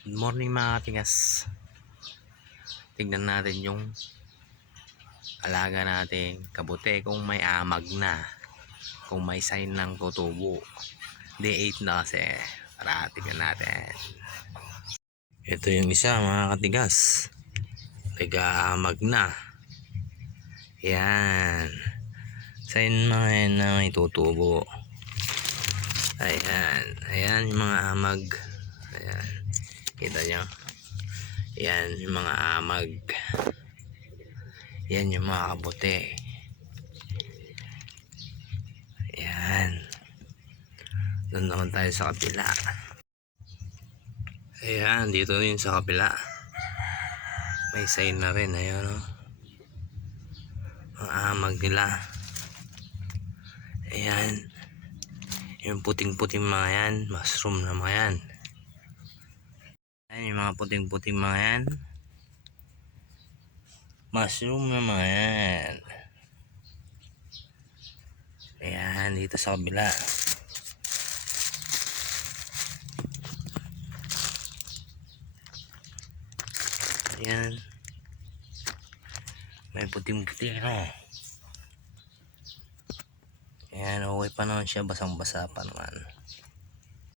Good morning mga katingas. Tignan natin yung alaga nating kabute kung may amag na, kung may sign ng tutubo. Day 8 na kasi. Tara, tignan natin. Ito yung isa mga katigas, nag-aamag na. Yan, sign mga yan na may tutubo. Ayan, ayan yung mga amag. Ayan, kita nyo. Yan yung mga amag. Yan yung mga kabute. Yan. Doon naman tayo sa kapila. Ayan, dito rin sa kapila. May sign na rin. Ayan o. Mga amag nila. Ayan. Yung puting-puting mga yan. Mushroom na mga yan. Ayan yung mga puting-puting mga yan. Mushroom na mga yan. Ayan, dito sa kabila. Ayan. May puting-puting ano. Ayan, okay pa naman siya. Basang-basa pa naman.